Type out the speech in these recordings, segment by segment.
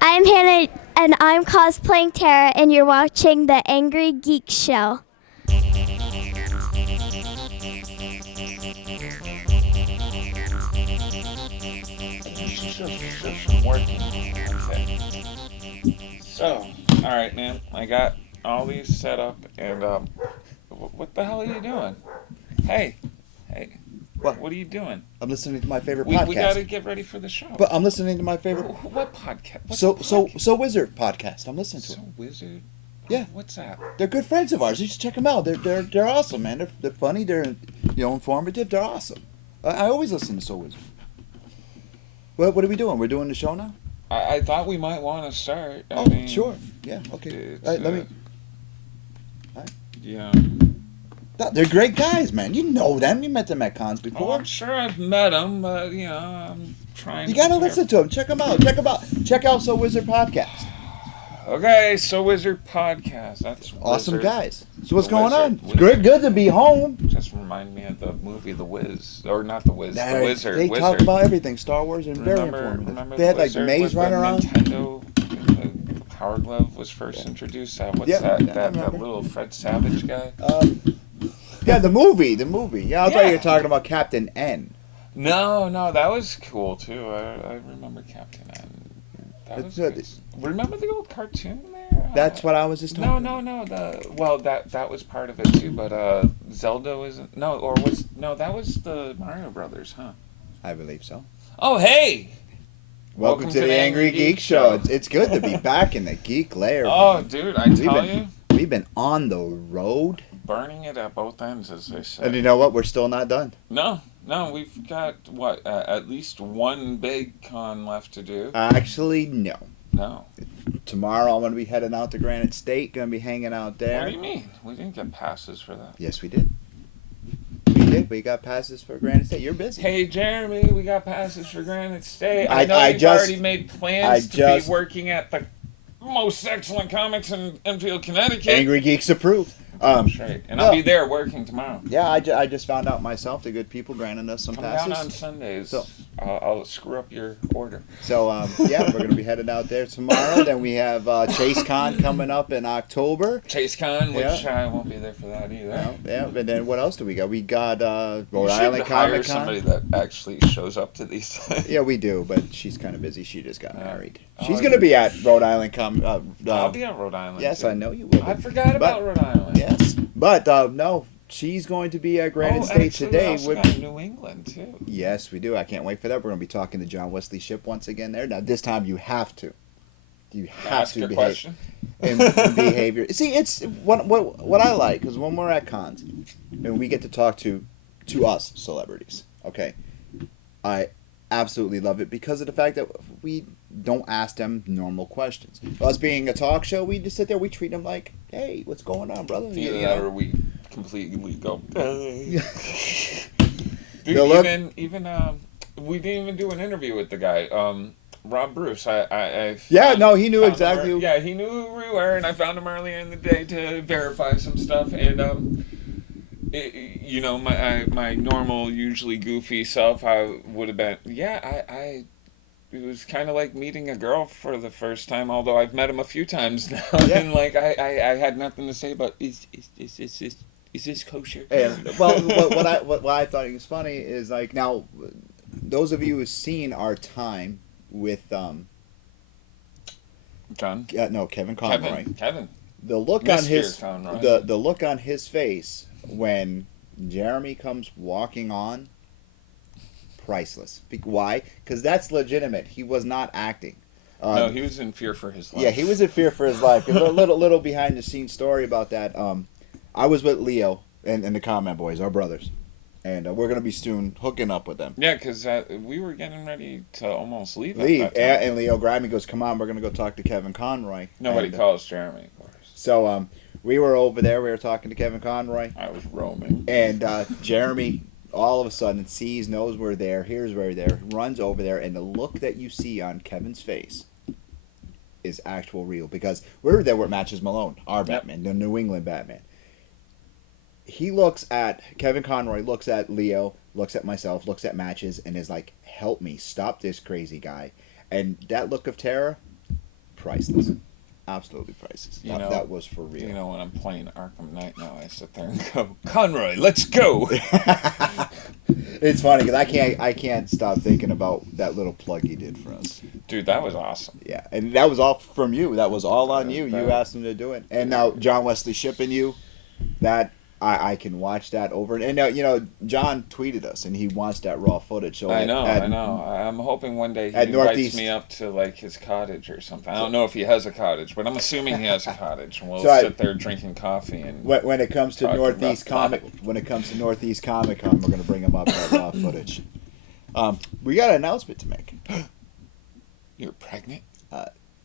I'm Hannah, and I'm cosplaying Tara, and you're watching the Angry Geeks show. Just working. Okay. So, all right, man. I got all these set up, and what the hell are you doing? Hey, hey, What? what are you doing? I'm listening to my favorite We podcast. gotta get ready for the show. But I'm listening to my favorite. What podcast? What's So a so podcast? so Wizard podcast. I'm listening to So them. Wizard. Yeah. What's that? They're good friends of ours. You should check them out. They're awesome, man. They're funny. They're informative. They're awesome. I always listen to So Wizard. What are we doing? We're doing the show now. I thought we might want to start. I Oh, mean, sure. Yeah. Okay. it's, All right, let me. Yeah. They're great guys, man. You know them. You met them at cons Oh, before. I'm sure I've met them, but I'm trying. You to gotta prepare. listen to them. Check them out. Check out So Wizard podcast. Okay, So Wizard podcast. That's Awesome Wizard. guys. So what's The going on? Wizard. It's great. Good to be home. Just remind me of the movie The Wiz, or not The Wiz, The Wizard. They Wizard. talk about everything Star Wars and very informative. Remember They had the like Wizard Maze with running the around. Nintendo. The Power Glove was first introduced. What's Yeah, that? yeah, I That remember. little Fred Savage guy. Yeah, the movie. Yeah, I thought you Yeah. were talking about Captain N. No, that was cool too. I remember Captain N. That was It's- good. Remember the old cartoon there? That's what I was just talking. No. That was part of it too. But Zelda wasn't. That was the Mario Brothers, huh? I believe so. Oh, hey! Welcome to the Angry Geeks show. It's good to be back in the Geek Lair. Oh, dude, I tell you, We've been on the road, burning it at both ends, as they say. and you know what? We're still not done. No, we've got at least one big con left to do. Actually, no. No. Tomorrow I'm going to be heading out to Granite State. Going to be hanging out there. What do you mean? We didn't get passes for that. Yes, we did. We did. We got passes for Granite State. You're busy. Hey, Jeremy, we got passes for Granite State. I know I you've just- already made plans I to just- be working at the most excellent comics in Enfield, Connecticut. Angry Geeks approved. Straight. And I'll be there working tomorrow. Yeah, I just found out myself. The good people granted us some Come passes. down on Sundays. So- I'll screw up your order. So, yeah, we're going to be headed out there tomorrow. Then we have Chase Con coming up in October. Chase Con, which Yeah. I won't be there for that either. Yeah, and then what else do we got? We got Rhode You Island should hire Comic somebody Con. that actually shows up to these things. Yeah, we do, but she's kind of busy. She just got Yeah. married. Oh, She's going to be at Rhode Island Comic. I'll be at Rhode Island. Yes, too. I know you will. I forgot about Rhode Island. Yes, but no, she's going to be at Granite State actually, today. We also with got New England too. Yes, we do. I can't wait for that. We're going to be talking to John Wesley Shipp once again there. Now, this time you have to. You have Ask to your behave. question. And behavior. See, it's what I like is when we're at cons and we get to talk to us celebrities. Okay, I absolutely love it because of the fact that we don't ask them normal questions. Us being a talk show, we just sit there. We treat them like, "Hey, what's going on, brother?" Either You that know? or we completely go. Dude, They'll look- even we didn't even do an interview with the guy. Rob Bruce. I Yeah, found- no, he knew found him exactly who- Yeah, he knew who we were, and I found him earlier in the day to verify some stuff. And my normal, usually goofy self, I would have been. Yeah, it was kind of like meeting a girl for the first time. Although I've met him a few times now, Yeah. and like I had nothing to say about is this kosher? And well, what I thought was funny is like now, those of you who've seen our time with John. Kevin Conroy. Kevin. The look Mr. on his Conroy. the look on his face when Jeremy comes walking on, priceless. Why? Because that's legitimate. He was not acting. No, he was in fear for his life. Yeah, he was in fear for his life. A little behind the scenes story about that. I was with Leo and the Comment Boys, our brothers, and we're gonna be soon hooking up with them. Yeah, because we were getting ready to almost leave. Leave, At that time. and Leo grabbed me, and goes, "Come on, we're gonna go talk to Kevin Conroy." Nobody And, calls Jeremy, of course. So we were over there. We were talking to Kevin Conroy, I was roaming. and Jeremy all of a sudden sees, knows we're there, hears we're there, runs over there, and the look that you see on Kevin's face is actual real because we're there with Matches Malone, our Batman, the New England Batman. He looks at Kevin Conroy, looks at Leo, looks at myself, looks at Matches, and is like, "Help me, stop this crazy guy." And that look of terror, priceless. Absolutely priceless. You know, that was for real. You know, when I'm playing Arkham Knight now, I sit there and go, Conroy, let's go. It's funny because I can't stop thinking about that little plug he did for us. Dude, that was awesome. Yeah, and that was all from you. That was all on you. You asked him to do it, and now John Wesley shipping you that. I can watch that over and now. You know, John tweeted us and he wants that raw footage. So I know. I'm hoping one day he invites me up to like his cottage or something. I don't know if he has a cottage, but I'm assuming he has a cottage, and we'll sit there drinking coffee and. When it comes to Northeast Comic Con, we're gonna bring him up that raw footage. We got an announcement to make. You're pregnant?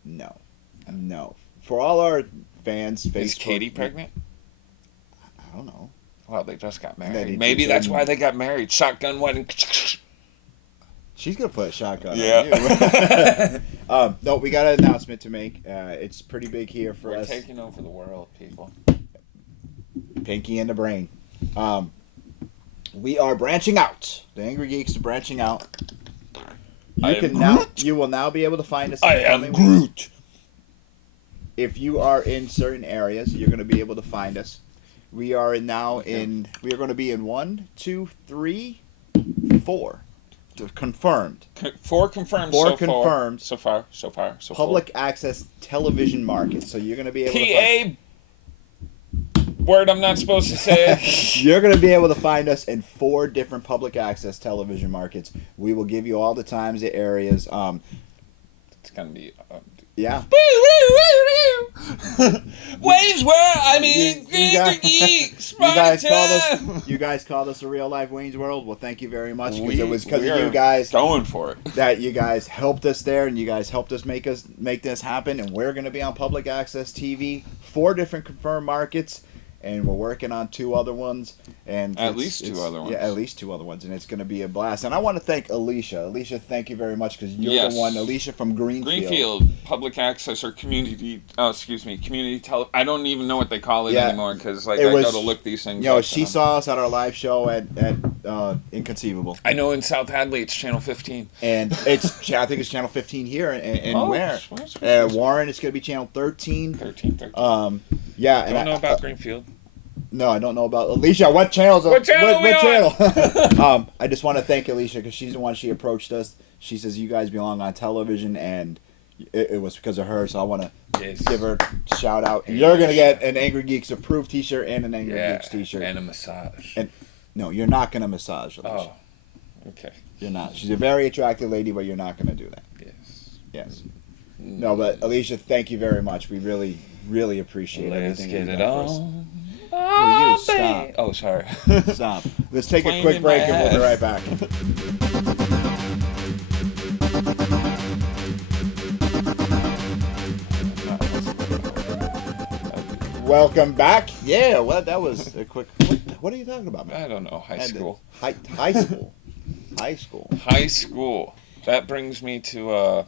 No. For all our fans, is Katie pregnant? I don't know. Well, they just got married. Maybe that's why they got married. Shotgun wedding. She's gonna put a shotgun on you. No, we got an announcement to make. It's pretty big here for us. We're taking over the world, people. Pinky in the brain. We are branching out. The Angry Geeks are branching out. You will now be able to find us. I am Groot. If you are in certain areas, you're going to be able to find us. We are going to be in 1, 2, 3, 4. Confirmed. 4 confirmed. So far. Public access television market. So you're going to be able to word I'm not supposed to say. You're going to be able to find us in 4 different public access television markets. We will give you all the times, the areas. It's going to be... yeah. Waves where Angry Geeks. You guys called us a real life Wayne's World. Well, thank you very much because it was because of you guys going for it that you guys helped us there and you guys helped us make this happen. And we're going to be on public access TV, 4 different confirmed markets. And we're working on 2 other ones, and at least 2 other ones. Yeah, at least 2 other ones, and it's going to be a blast. And I want to thank Alicia. Alicia, thank you very much because you're the one. Alicia from Greenfield, public access or community. Community tele. I don't even know what they call it anymore because I got to look these things. You know, she saw us at our live show at Inconceivable. I know in South Hadley it's channel 15, and I think it's channel 15 here in Ware. Warren, it's going to be channel 13. 13. Yeah, I don't know about Greenfield. No, I don't know about Alicia. What channel? What channel? I just want to thank Alicia because she's the one. She approached us. She says you guys belong on television, and it was because of her. So I want to give her a shout out. And you're gonna get an Angry Geeks approved T-shirt and an Angry Geeks T-shirt and a massage. And no, you're not gonna massage Alicia. Oh, okay. You're not. She's a very attractive lady, but you're not gonna do that. Yes. No, but Alicia, thank you very much. We really appreciate everything. Let's get it on. Will you stop? Oh, sorry. Stop. Let's take a quick break and we'll be right back. Welcome back. Yeah, well, that was a quick... What are you talking about, man? I don't know. High school. High school. High school. That brings me to...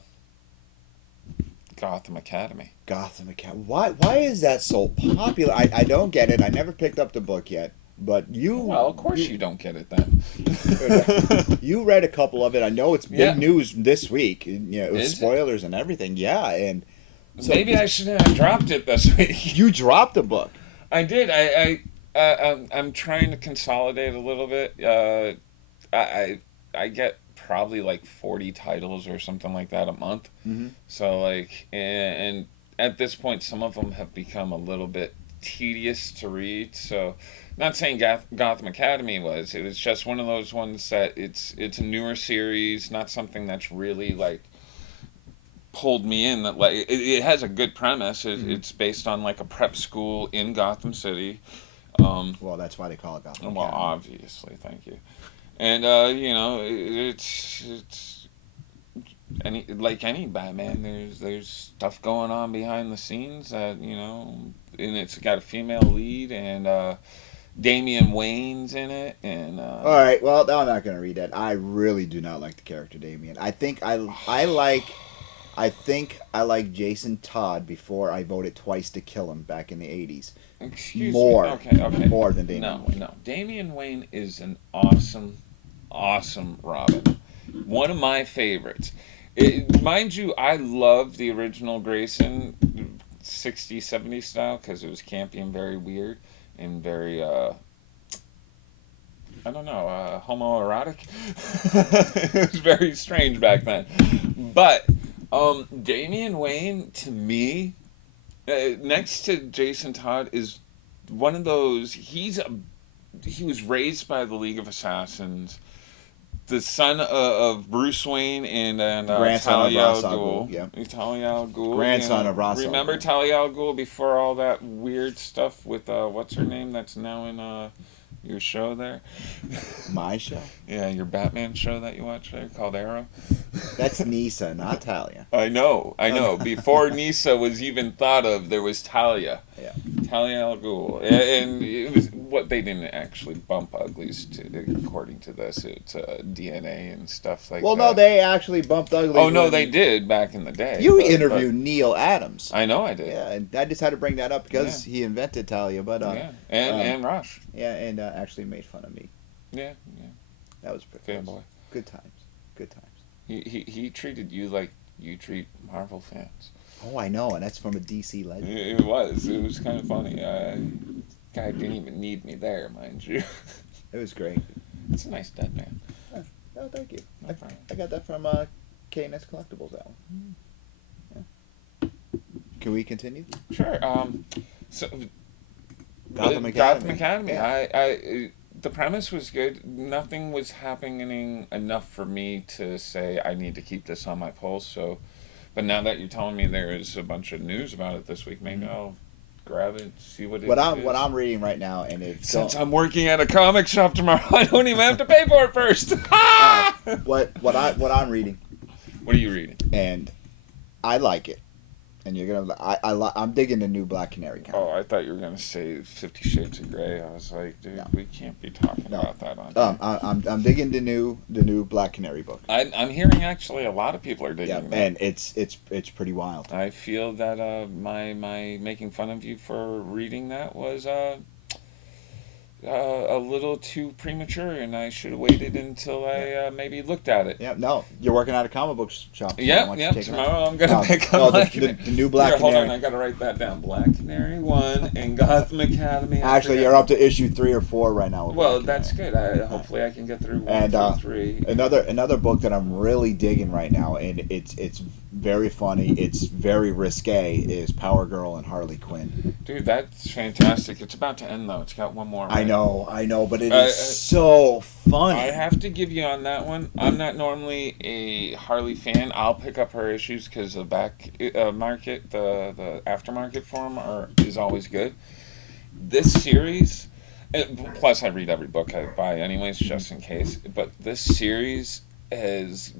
Gotham Academy. Gotham Academy. Why is that so popular? I don't get it. I never picked up the book yet. But you... Well, of course you don't get it then. You read a couple of it. I know it's big news this week. You know, it was spoilers and everything. Yeah, and... So, maybe I should have dropped it this week. You dropped the book. I did. I'm trying to consolidate a little bit. I get probably like 40 titles or something like that a month. Mm-hmm. So like, and at this point, some of them have become a little bit tedious to read. So, not saying Gotham Academy was. It was just one of those ones that it's a newer series, not something that's really like pulled me in. That like it has a good premise. It's based on like a prep school in Gotham City. Well, that's why they call it Gotham Academy. Well, obviously, thank you. And you know, it's any Batman. There's stuff going on behind the scenes that and it's got a female lead and Damian Wayne's in it. And all right, well, no, I'm not gonna read that. I really do not like the character Damian. I think I like Jason Todd before I voted twice to kill him back in the 80s. Excuse me. Okay. More than Damian Wayne. No. Damian Wayne is an awesome Robin. One of my favorites. Mind you, I love the original Grayson 60s, 70s style because it was campy and very weird and very, I don't know, homoerotic. It was very strange back then. But Damian Wayne, to me, next to Jason Todd, is one of those. He was raised by the League of Assassins, the son of Bruce Wayne and Grandson of Talia Ra's al al Ghul. Ghul, yep. Talia al Ghul. Grandson of Ra's al Remember Ghul. Talia al Ghul before all that weird stuff with what's her name that's now in your show there? My show? Yeah, your Batman show that you watch there called Arrow. That's Nisa, not Talia. I know. Before Nisa was even thought of, there was Talia. Yeah. Talia al Ghul. And it was what they didn't actually bump uglies to, according to this. It's DNA and stuff like Well, that. no, they actually bumped uglies. Oh, no, they did back in the day. You interviewed Neil Adams. I know I did. Yeah, and I just had to bring that up because he invented Talia, but Yeah. And Rush. yeah, and actually made fun of me. Yeah. That was pretty Fanboy. good times. Good times. He treated you like you treat Marvel fans. Oh, I know, and that's from a DC legend. It was kind of funny. Guy didn't even need me there, mind you. It was great. It's a nice dead man. Oh, thank you. No problem. I got that from K&S Collectibles, that one. Yeah. Can we continue? Sure. So Gotham Academy. Gotham Academy. Yeah. I the premise was good. Nothing was happening enough for me to say I need to keep this on my pulse. So, but now that you're telling me there is a bunch of news about it this week, maybe I'll grab it, see what it is. What I'm reading right now, and it's Since I'm working at a comic shop tomorrow, I don't even have to pay for it first. what I'm reading, What are you reading? and I like it, and you're gonna. I'm digging the new Black Canary comic. Oh, I thought you were gonna say 50 Shades of Grey. I was like, dude, No. we can't be talking No. about that on. I'm digging the new Black Canary book. I'm hearing actually a lot a people are digging Yeah, that. and it's pretty wild. I feel that my making fun of you for reading that was a little too premature, and I should have waited until I maybe looked at it. Yeah, no, you're working at a comic book shop. Yeah, Why don't you yeah. take it Tomorrow out? I'm gonna pick up no, Black the Canary. new Black Here, hold Canary. on, I gotta write that down. Black Canary 1 and Gotham Academy. I Actually, forgot. you're up to issue 3 or 4 right now. with Well, Black that's Canary. good. Hopefully I can get through 1 And, through 3. Another book that I'm really digging right now, and it's very funny. It's very risque. Is Power Girl and Harley Quinn. Dude, that's fantastic. It's about to end though. It's got one more. I right? know, but it is so funny. I have to give you on that one. I'm not normally a Harley fan. I'll pick up her issues because the back market, the aftermarket for them is always good. This series, plus I read every book I buy anyways, just in case. But this series has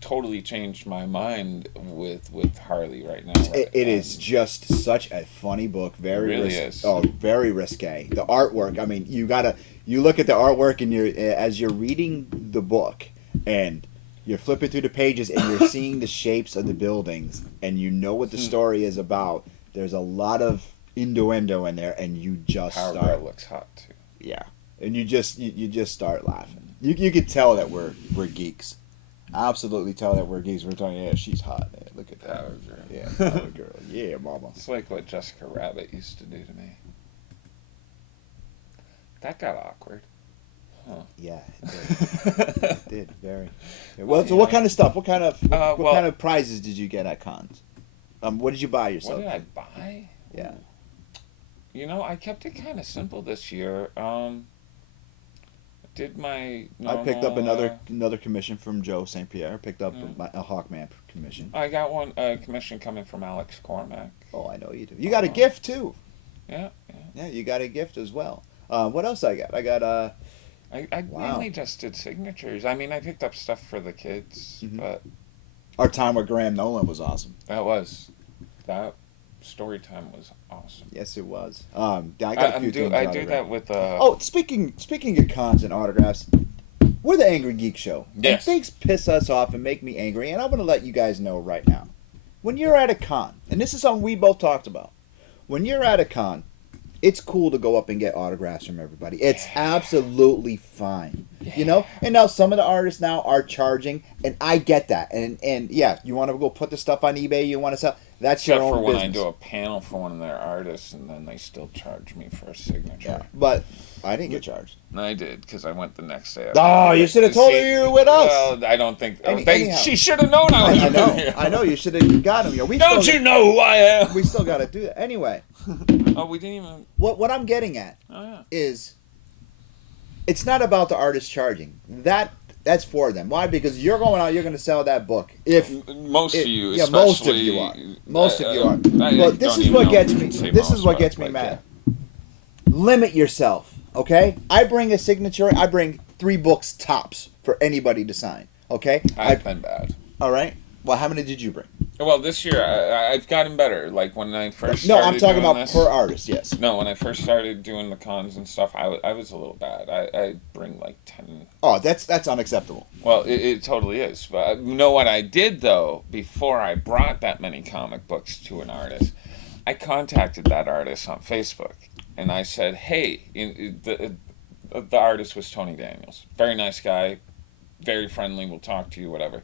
totally changed my mind with Harley right now. It is just such a funny book. Very It really is. Oh, very risque. The artwork. I mean, you look at the artwork and as you're reading the book and you're flipping through the pages and you're seeing the shapes of the buildings and you know what the story is about. There's a lot of innuendo in there, and you just Power start. Girl looks hot too. Yeah, and you just start laughing. You could tell that we're geeks. Absolutely tell that we're geeks. We're talking. Yeah, she's hot. Yeah, look at that. Power Girl. Yeah, Power Girl. Yeah, mama. It's like what Jessica Rabbit used to do to me. That got awkward. Huh. Yeah, it did very. Well, so what kind of stuff? What kind of prizes did you get at cons? What did you buy yourself? What did I buy? Yeah. You know, I kept it kind of simple this year. Did my normal, I picked up another commission from Joe St. Pierre. Picked up a Hawkman commission. I got one commission coming from Alex Cormack. Oh, I know you do. You got a gift too. Yeah. Yeah, you got a gift as well. What else I got? I got I Wow. mainly just did signatures. I mean, I picked up stuff for the kids, but our time with Graham Nolan was awesome. that story time was awesome. Yes, it was. I got a few things. I do that with Oh, speaking of cons and autographs, we're the Angry Geek Show. Yes. And things piss us off and make me angry, and I'm going to let you guys know right now. When you're at a con, and this is something we both talked about, when you're at a con, it's cool to go up and get autographs from everybody. It's absolutely fine. You know, and now some of the artists now are charging, and I get that. And yeah, you want to go put the stuff on eBay, you want to sell. That's Except your own for when business. I do a panel for one of their artists, and then they still charge me for a signature. Yeah, but I didn't get charged. And I did, because I went the next day. Oh, you should have told her you were with us. Well, I don't think... Anyhow. She should have known I was I know, here. I know. You should have got him. You know, we Don't still, you know who I am? We still got to do that anyway. Oh, we didn't even... What I'm getting at Oh, yeah. is, it's not about the artist charging. That's for them. Why? Because you're going out, you're going to sell that book. If Most of you, yeah, especially... most of you are. Most of you are. I But this don't is even what know gets if you me. can say This is most, what but, gets me like, mad. Limit yourself, okay? I bring a signature. I bring 3 books tops for anybody to sign. Okay? I've been bad. All right. Well, how many did you bring? Well, this year I've gotten better. Like when I first No, started I'm talking doing about this, per artist. Yes. No, when I first started doing the cons and stuff, I was a little bad. I bring like 10. Oh, that's unacceptable. Well, it totally is. But you know what I did though? Before I brought that many comic books to an artist, I contacted that artist on Facebook, and I said, "Hey, the artist was Tony Daniels. Very nice guy, very friendly. Will talk to you, whatever."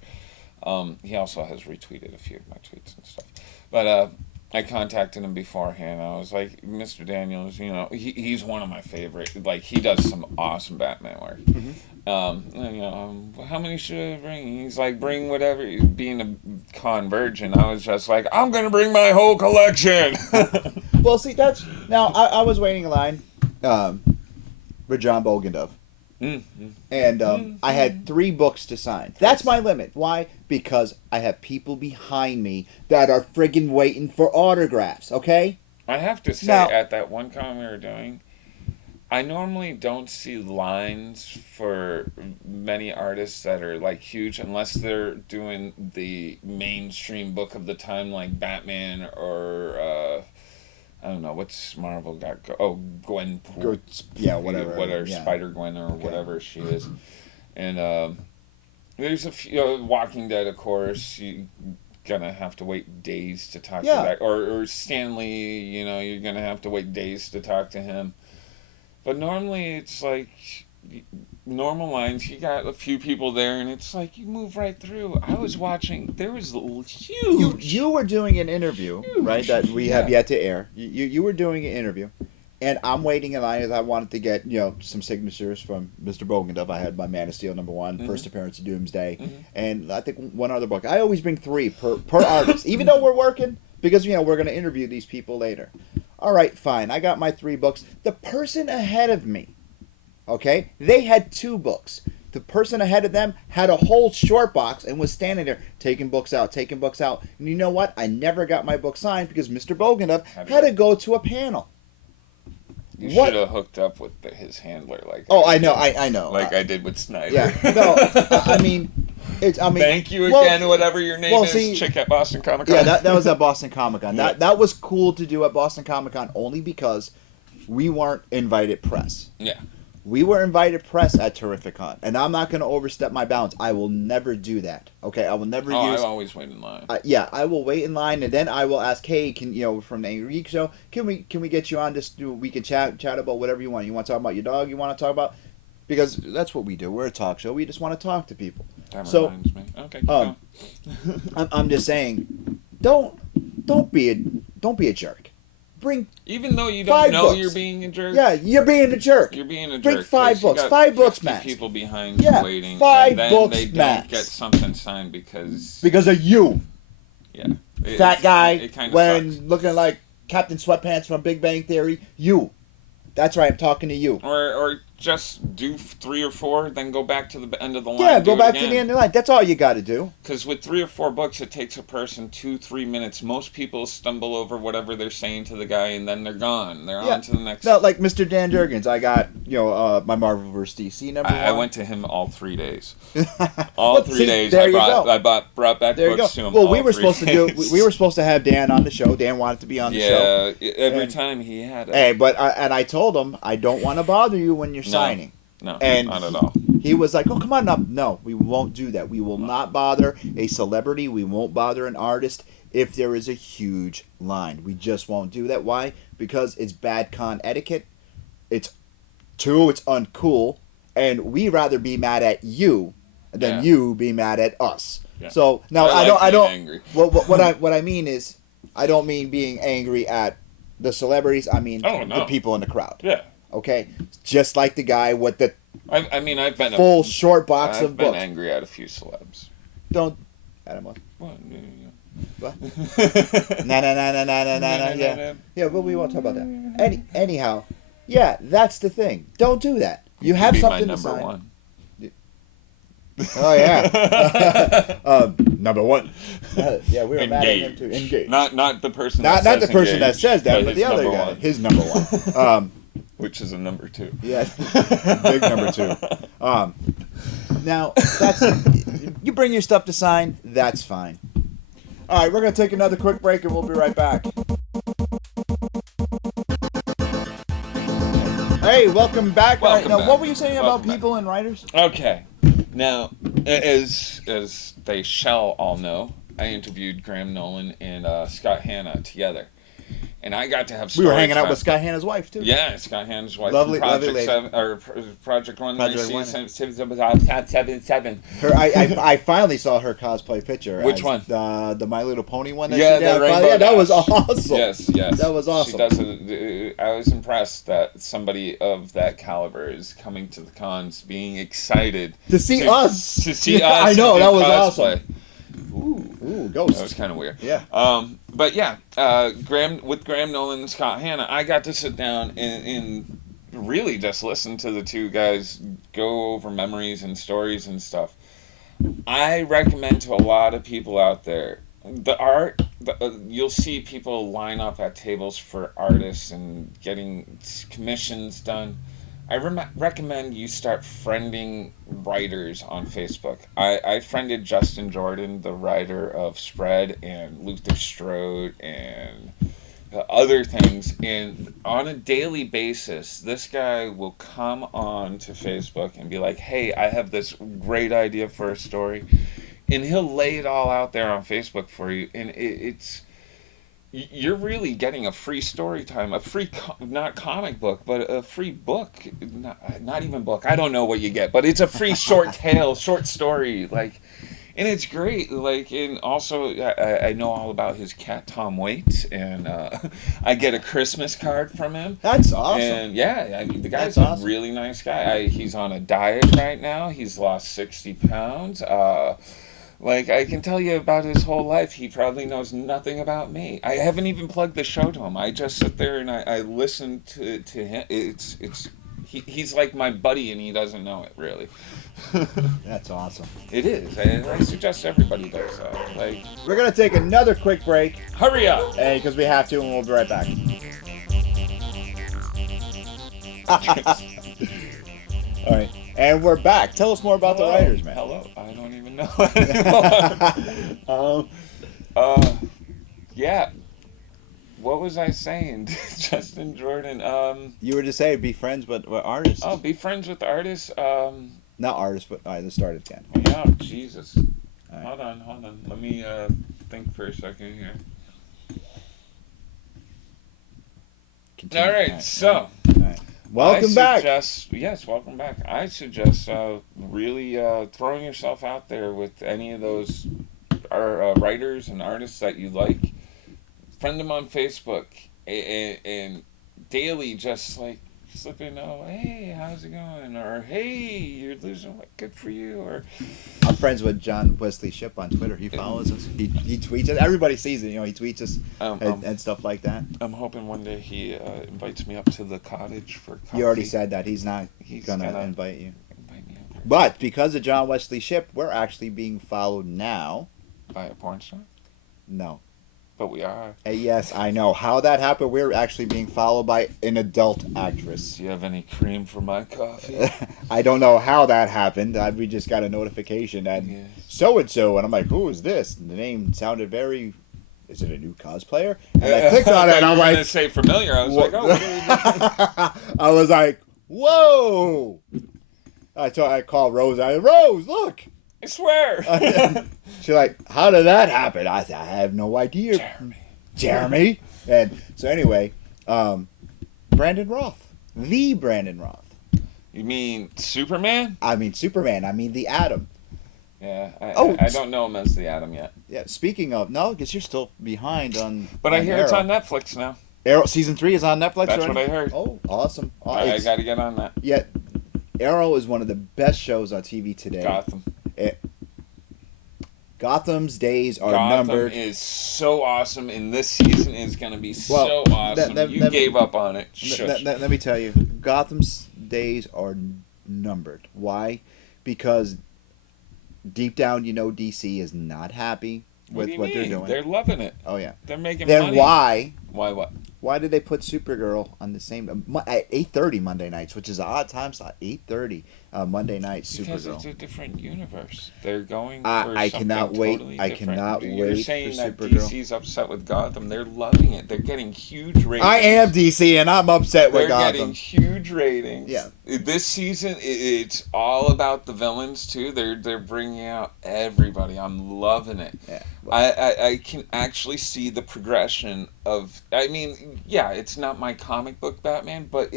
He also has retweeted a few of my tweets and stuff. But I contacted him beforehand. I was like, Mr. Daniels, you know, he's one of my favorite. Like, he does some awesome Batman work. You know, how many should I bring? He's like, bring whatever. Being a con virgin, I was just like, I'm going to bring my whole collection. Well, see, that's now. I was waiting in line with John Bogendove. And I had 3 books to sign. That's my limit. Why? Because I have people behind me that are friggin' waiting for autographs, okay? I have to say, Now- at that one con we were doing, I normally don't see lines for many artists that are like huge unless they're doing the mainstream book of the time, like Batman or I don't know what's Marvel got. Gwen. Yeah, whatever. Whatever, Yeah. Spider Gwen or whatever she is, and there's a few Walking Dead, of course. You gonna have to wait days to talk to that, or Stanley. You know, you're gonna have to wait days to talk to him. But normally it's like normal lines. You got a few people there, and it's like you move right through. I was watching. There was huge. You were doing an interview, right? That we have yet to air. You were doing an interview, and I'm waiting in line as I wanted to get some signatures from Mr. Bogendove. I had my Man of Steel #1, first appearance of Doomsday, and I think one other book. I always bring 3 per artist, even though we're working because we're going to interview these people later. All right, fine. I got my 3 books. The person ahead of me, okay, they had 2 books. The person ahead of them had a whole short box and was standing there taking books out. And you know what? I never got my book signed because Mr. Bogendove had to go to a panel. You should have hooked up with his handler, like. Oh, I know, I know. Like I did with Snyder. Yeah, no, I mean, Thank you again, whatever your name is. see, Check out Boston Comic Con. Yeah, that was at Boston Comic Con. That was cool to do at Boston Comic Con only because we weren't invited press. Yeah. We were invited press at Terrificon, and I'm not going to overstep my bounds. I will never do that. Okay, I will never use. I always wait in line. Yeah, I will wait in line, and then I will ask, hey, from the Angry Geeks show, can we get you on just we can chat about whatever you want. You want to talk about your dog? You want to talk about because that's what we do. We're a talk show. We just want to talk to people. That reminds me. Okay. Keep going. I'm just saying, don't be a jerk. Bring even though you 5 don't know books. you're being a jerk. Yeah, you're being a jerk. You're being a Bring jerk. 5 books. 5 books 50 max. People behind you waiting. 5 and then books they don't max. get something signed because Of you. Yeah. Fat guy It kind of wearing sucks. looking like Captain Sweatpants from Big Bang Theory. You. That's right. I'm talking to you. Or just do 3 or 4, then go back to the end of the line. Yeah, go back to the end of the line. That's all you got to do. Because with 3 or 4 books, it takes a person 2-3 minutes. Most people stumble over whatever they're saying to the guy, and then they're gone. They're on to the next. No, like Mr. Dan Jurgens. I got my Marvel vs. DC #1. I went to him all 3 days. All 3 days. There I brought back there you books go. to him. Well, all we were 3 supposed to days. we were supposed to have Dan on the show. Dan wanted to be on the show. Yeah, every time he had it. Hey, but I told him I don't want to bother you when you're signing. No, And not at all. He was like, "Oh, come on up." No, we won't do that. We will not bother a celebrity. We won't bother an artist if there is a huge line. We just won't do that. Why? Because it's bad con etiquette. It's uncool, and we rather be mad at you than you be mad at us. Yeah. So now I don't. Angry. What I mean is, I don't mean being angry at the celebrities. I mean the people in the crowd. Yeah. Okay. Just like the guy with the. I've been full short box of books. I've been angry at a few celebs. Don't. Adam. What? What? Nah. Yeah, but we won't talk about that. Anyhow, yeah, that's the thing. Don't do that. You have something to sign. One. Oh yeah, number one. Yeah, we were mad at him too. Engaged. Not the person. Not the person that says that, but the other guy. One. His number one. Which is a number 2. Yeah, big number 2. Now that's you bring your stuff to sign. That's fine. All right, we're gonna take another quick break, and we'll be right back. Hey, welcome back. Now, what were you saying about people and writers? Okay. Now, as they shall all know, I interviewed Graham Nolan and Scott Hanna together. And I got to have story We were hanging time. out with Scott Hanna's wife, too. Yeah, Scott Hanna's wife. Lovely Project lady. 7, or Project 1. I finally saw her cosplay picture. Which one? The My Little Pony one. That she did. Yeah, that was awesome. Yes. That was awesome. I was impressed that somebody of that caliber is coming to the cons, being excited to see us. To see us. I know, that was cosplay. Awesome. Ooh, ghost. That was kind of weird. Yeah. But yeah, with Graham Nolan and Scott Hanna, I got to sit down and really just listen to the two guys go over memories and stories and stuff. I recommend to a lot of people out there, the art, you'll see people line up at tables for artists and getting commissions done. I recommend you start friending writers on Facebook. I friended Justin Jordan, the writer of Spread and Luther Strode and other things. And on a daily basis, this guy will come on to Facebook and be like, hey, I have this great idea for a story. And he'll lay it all out there on Facebook for you. And it's... You're really getting a free story time, a free, not comic book, but a free book. Not even book. I don't know what you get, but it's a free short tale, short story. Like, and it's great. Like, and also I know all about his cat Tom Waits, and I get a Christmas card from him. That's awesome. And yeah, I mean, the guy's a really nice guy. He's on a diet right now. He's lost 60 pounds. Like, I can tell you about his whole life. He probably knows nothing about me. I haven't even plugged the show to him. I just sit there and I listen to him. He's like my buddy, and he doesn't know it, really. That's awesome. It is. I suggest everybody does that. Like, we're going to take another quick break. Hurry up! Hey, because we have to, and we'll be right back. All right. And we're back. Tell us more about the writers, man. Hello. I don't even know anymore. Yeah. What was I saying? Justin Jordan. You were to say be friends with artists. Oh, be friends with artists. Not artists, but all right, let's start again. Yeah, Jesus. Right. Hold on. Let me think for a second here. Continue. All right, so. All right. Welcome back. Yes, welcome back. I suggest really throwing yourself out there with any of those writers and artists that you like. Friend them on Facebook and daily just like slip in, oh, hey, how's it going? Or, hey, you're losing weight, good for you. Or I'm friends with John Wesley Shipp on Twitter. He follows us. He tweets us. Everybody sees it. You know, he tweets us and stuff like that. I'm hoping one day he invites me up to the cottage for coffee. You already said that. He's not gonna invite you. But because of John Wesley Shipp, we're actually being followed now. By a porn star? No. But we are. Yes, I know. How that happened, we're actually being followed by an adult actress. Do you have any cream for my coffee? I don't know how that happened. We just got a notification that so-and-so, and I'm like, who is this? And the name sounded very... Is it a new cosplayer? And I clicked on it, and I'm like... going to say familiar. I was like, oh, what are you doing? I was like, whoa! I called Rose. Rose, look! I swear. She's like, how did that happen? I said, I have no idea. Jeremy. And so anyway, Brandon Roth. The Brandon Roth. You mean Superman? I mean Superman. I mean the Atom. Yeah, Oh. I don't know him as the Atom yet. Yeah. Speaking of, no, because you're still behind on. But I hear Arrow. it's on Netflix now. Arrow season 3 is on Netflix. That's already? what I heard. Oh, awesome! I got to get on that. Yeah, Arrow is one of the best shows on TV today. Gotham. Gotham's days are Gotham numbered. is so awesome, and this season is going to be so awesome. You gave up on it. Let me tell you, Gotham's days are numbered. Why? Because deep down, you know, DC is not happy with what they're doing. They're loving it. Oh yeah, they're making then money. Why what? Why did they put Supergirl on the same at 8:30 Monday nights, which is an odd time slot? 8:30 Monday nights. Because Supergirl. it's a different universe. They're going for I something cannot wait. totally I different. cannot You're wait saying for that Supergirl. DC's upset with Gotham. They're loving it. They're getting huge ratings. I am DC, and I'm upset with They're Gotham. getting huge ratings. Yeah. This season, it's all about the villains too. They're bringing out everybody. I'm loving it. Yeah. I can actually see the progression of. I mean, yeah, it's not my comic book Batman, but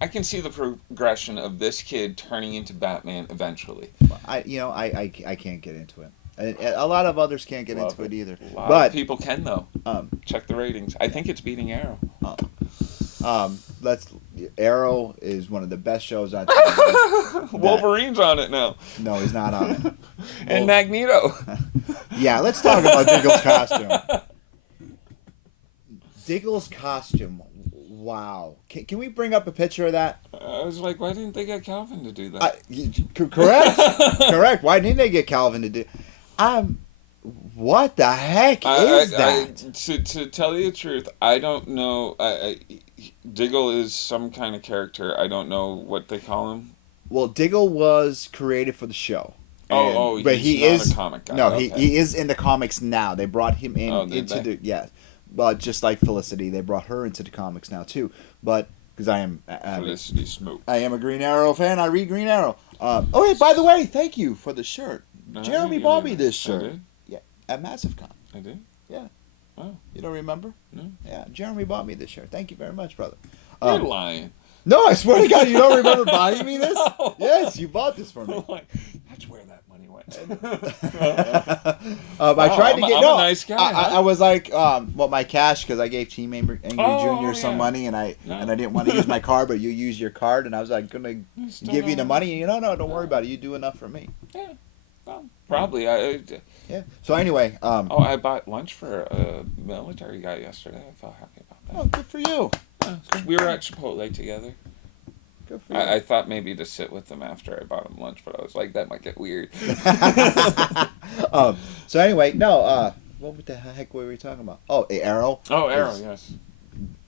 I can see the progression of this kid turning into Batman eventually. I can't get into it. A lot of others can't get into it either. A lot But of people can though. Check the ratings. I think it's beating Arrow. Arrow is one of the best shows on TV. Wolverine's on it now. No, he's not on it. And Magneto. Yeah, let's talk about Diggle's costume. Diggle's costume. Wow. Can we bring up a picture of that? I was like, why didn't they get Calvin to do that? Correct. Correct. Why didn't they get Calvin to do? What the heck is that? To tell you the truth, I don't know. Diggle is some kind of character. I don't know what they call him. Well, Diggle was created for the show. But he is a comic guy. No, okay. he is in the comics now. They brought him in into the but just like Felicity, they brought her into the comics now too. But because I am Felicity Smoke. I am a Green Arrow fan. I read Green Arrow. Oh, hey, by the way, thank you for the shirt. Jeremy bought me this shirt. I did? Yeah, at MassiveCon. I did? Yeah. Oh. You don't remember? No. Yeah, Jeremy bought me this shirt. Thank you very much, brother. You're lying. No, I swear to God, you don't remember buying me this? No. Yes, you bought this for me. That's where that money went. I tried to get. I'm a nice guy. I was like, my cash because I gave Team Angry Junior some yeah. money, and I didn't want to use my card, but you use your card, and I was like, gonna give you the money. And no, don't worry about it. You do enough for me. Yeah, well, probably. Yeah. So anyway, I bought lunch for a military guy yesterday. I felt happy about that. oh, good for you. Yeah, we were at Chipotle together. Good for you. I thought maybe to sit with them after I bought him lunch, but I was like, that might get weird. So anyway, no. What the heck were we talking about? Oh, Arrow. Oh, Arrow, yes.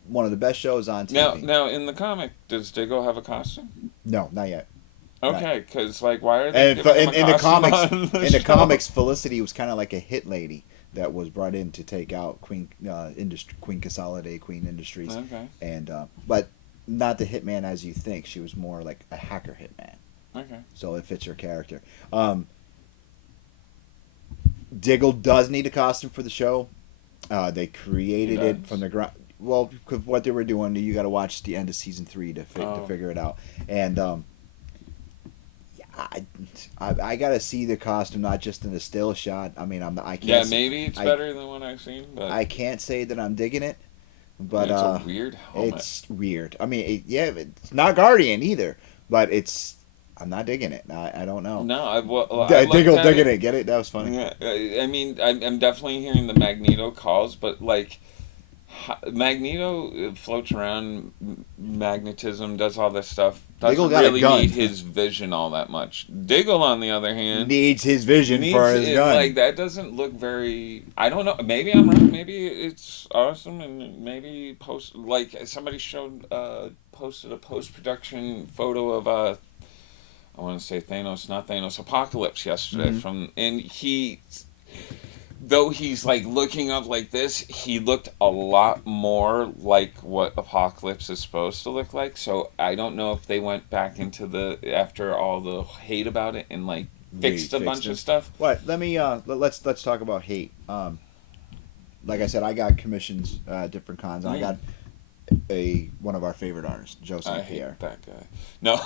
One of the best shows on TV. Now, in the comic, does Diggle have a costume? No, not yet. Okay, because why are they And giving him a in the costume comics, on the in the show? comics, Felicity was kind of like a hit lady that was brought in to take out Queen Consolidate, Queen Industries, Okay. and but not the hitman as you think. She was more like a hacker hitman. Okay. So it fits her character. Diggle does need a costume for the show. They created it from the ground. Well, because what they were doing, you got to watch the end of season 3 to figure it out. And I got to see the costume, not just in the still shot. I mean, I can't. Yeah, maybe it's better than what I've seen, but I can't say that I'm digging it. But it's a weird helmet. It's weird. I mean, it's not Guardian either, but I'm not digging it. I don't know. No, Diggle digging it. Get it? That was funny. Yeah, I mean, I'm definitely hearing the Magneto calls, but like, Magneto floats around, magnetism, does all this stuff. Doesn't really need his vision all that much. Diggle, on the other hand, needs his vision for his gun. Like, that doesn't look very. I don't know. Maybe I'm wrong. Maybe it's awesome, and maybe somebody posted a post-production photo of I want to say Thanos, not Thanos, Apocalypse yesterday and though he's like looking up like this, he looked a lot more like what Apocalypse is supposed to look like. So I don't know if they went back into after all the hate about it and like fixed a bunch of stuff. What? Let me let's talk about hate. Like I said, I got commissions different cons. I got one of our favorite artists, Joe I St. hate Pierre. that guy. No.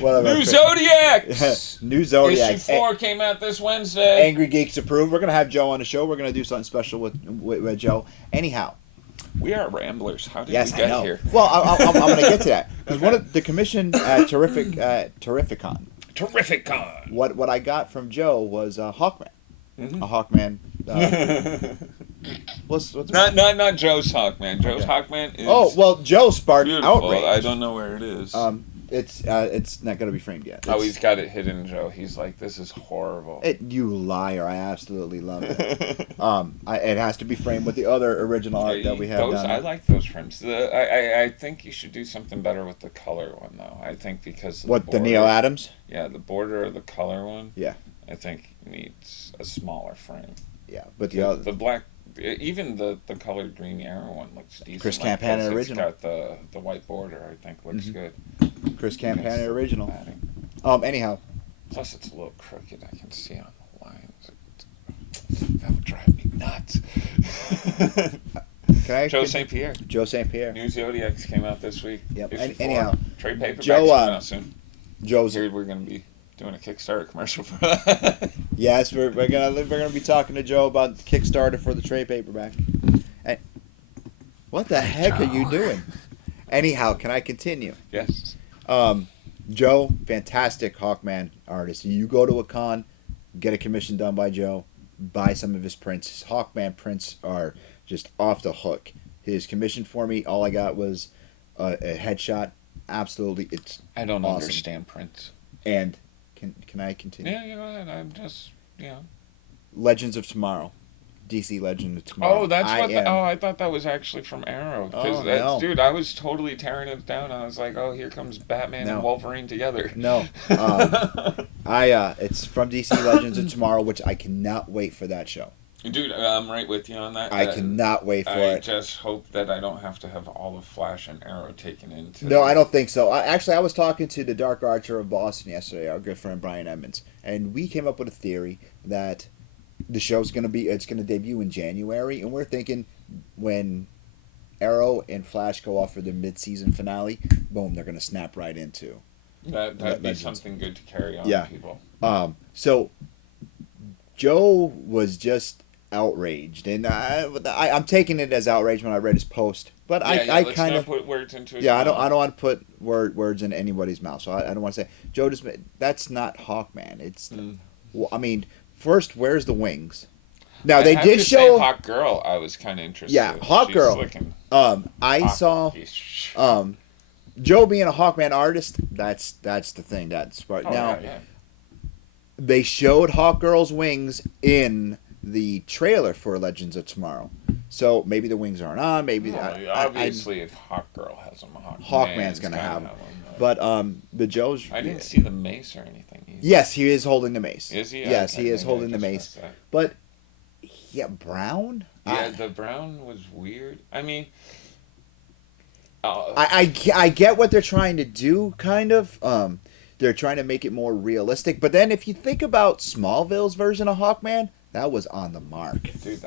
One of our New Zodiacs! New Zodiac. Issue 4 came out this Wednesday. Angry Geeks approved. We're gonna have Joe on the show. We're gonna do something special with Joe. Anyhow. We are ramblers. How did Yes, we get I know. here? Well, I'm gonna get to that because one of the commission at Terrificon. Terrificon. What I got from Joe was Hawkman. Mm-hmm. A Hawkman. What's Not Joe's Hawkman. Joe's Okay. Hawkman is Joe sparked beautiful. outrage. I don't know where it is. It's not gonna be framed yet. He's got it hidden, Joe. He's like, this is horrible. You liar! I absolutely love it. It has to be framed with the other original art that we have done. I like those frames. I think you should do something better with the color one though. I think because of The Neil Adams? Yeah, the border of the color one. Yeah. I think needs a smaller frame. Yeah, but the black, even the colored green arrow one looks decent. Chris like, Campana original. It's got the white border. I think looks good. Chris Campana original. Padding. Anyhow. Plus, it's a little crooked. I can see on the lines. That would drive me nuts. Joe St. Pierre. Joe St. Pierre. New Zodiacs came out this week. Yep. Anyhow, trade paperbacks Joe, coming out soon. Joe's. Heard we're going to be doing a Kickstarter commercial for that. Yes, we're gonna be talking to Joe about Kickstarter for the trade paperback. And what the heck are you doing? Anyhow, can I continue? Yes. Joe, fantastic Hawkman artist. You go to a con, get a commission done by Joe, buy some of his prints. His Hawkman prints are just off the hook. His commission for me, all I got was a headshot. Absolutely, it's I don't awesome. understand prints. And can I continue? Yeah, go ahead. I'm just, Legends of Tomorrow. DC Legend of Tomorrow. Oh, that's I thought that was actually from Arrow. Oh, no. Dude, I was totally tearing it down. I was like, oh, here comes Batman and Wolverine together. No. It's from DC Legends of Tomorrow, which I cannot wait for that show. Dude, I'm right with you on that. I cannot wait for it. I just hope that I don't have to have all of Flash and Arrow taken into... No, I don't think so. I was talking to the Dark Archer of Boston yesterday, our good friend Brian Edmonds, and we came up with a theory that the show's going to debut in January, and we're thinking when Arrow and Flash go off for their mid-season finale, boom, they're going to snap right into. That'd be something good to carry on, people. So Joe was just outraged, and I'm taking it as outrage when I read his post. But I kind of put words into his mouth. I don't want to put words in anybody's mouth. So I don't want to say Joe. That's not Hawkman. It's well, I mean, first, where's the wings? Now they did show Hawk Girl. I was kind of interested. Yeah, Hawk Girl. I saw Joe being a Hawkman artist. That's the thing. That's part. Now they showed Hawk Girl's wings in the trailer for Legends of Tomorrow. So maybe the wings aren't on. Maybe obviously, if Hawk Girl has them, Hawkman's gonna have them. But the Joe's. I didn't see the mace or anything either. Yes, he is holding the mace. Is he? Yes, he is holding the mace. But brown. Yeah, the brown was weird. I mean, I get what they're trying to do, kind of. They're trying to make it more realistic. But then if you think about Smallville's version of Hawkman, that was on the mark. Dude,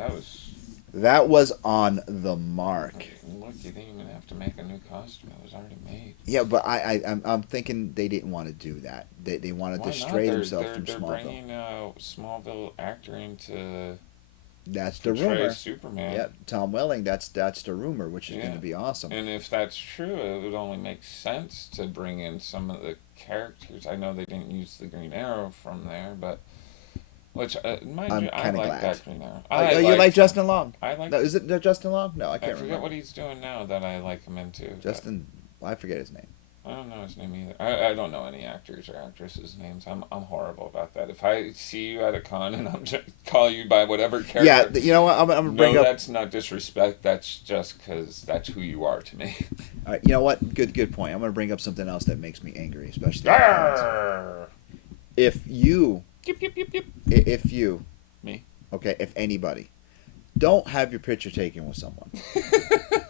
that was on the mark. Look, you didn't even have to make a new costume. It was already made. Yeah, but I'm thinking they didn't want to do that. They wanted to stray themselves from Smallville. They're bringing a Smallville actor into... That's the rumor. Superman. Yeah, Tom Welling. That's the rumor, which is going to be awesome. And if that's true, it would only make sense to bring in some of the characters. I know they didn't use the Green Arrow from there, but which mind you, I like glad. That Green Arrow. You like Justin Long? I like. No, is it Justin Long? No, I can't remember. I forget what he's doing now that I like him into. Justin, I forget his name. I don't know his name either. I don't know any actors or actresses' names. I'm horrible about that. If I see you at a con and I'm just call you by whatever character. Yeah, you know what? I'm gonna bring up. That's not disrespect. That's just because that's who you are to me. All right, you know what? Good point. I'm gonna bring up something else that makes me angry, especially. If you. If you. Me. Okay, if anybody. Don't have your picture taken with someone.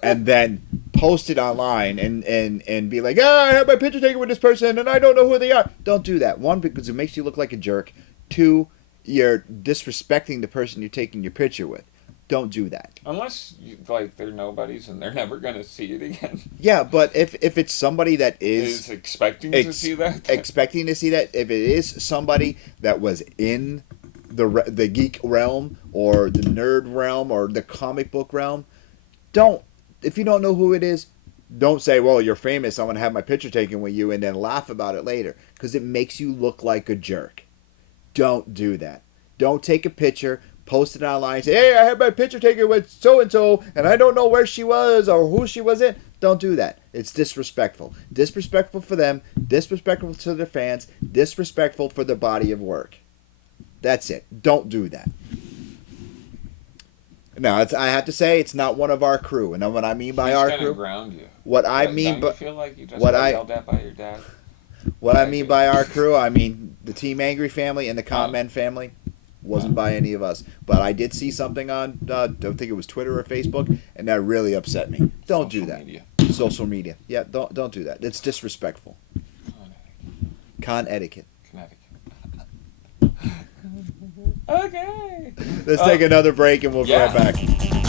And then post it online and be like, I have my picture taken with this person and I don't know who they are. Don't do that. One, because it makes you look like a jerk. Two, you're disrespecting the person you're taking your picture with. Don't do that. Unless like they're nobodies and they're never gonna see it again. Yeah, but if it's somebody that Is expecting to see that. expecting to see that, if it is somebody that was in the geek realm or the nerd realm or the comic book realm, if you don't know who it is, don't say, well, you're famous, I want to have my picture taken with you, and then laugh about it later, because it makes you look like a jerk. Don't do that. Don't take a picture, post it online, and say, hey, I had my picture taken with so-and-so, and I don't know where she was or who she was in. Don't do that. It's disrespectful. Disrespectful for them, disrespectful to their fans, disrespectful for the body of work. That's it. Don't do that. Now, I have to say, it's not one of our crew. And what I mean by our crew, ground you. what I mean, Don't you feel like you just got yelled at by your dad? What I mean by our crew, I mean the Team Angry family and the Con-Men family. Wasn't by any of us. But I did see something on, I think it was Twitter or Facebook, and that really upset me. Don't do that. Media. Social media. Yeah, don't do that. It's disrespectful. Con etiquette. Connecticut. Okay. Let's take another break and we'll be right back.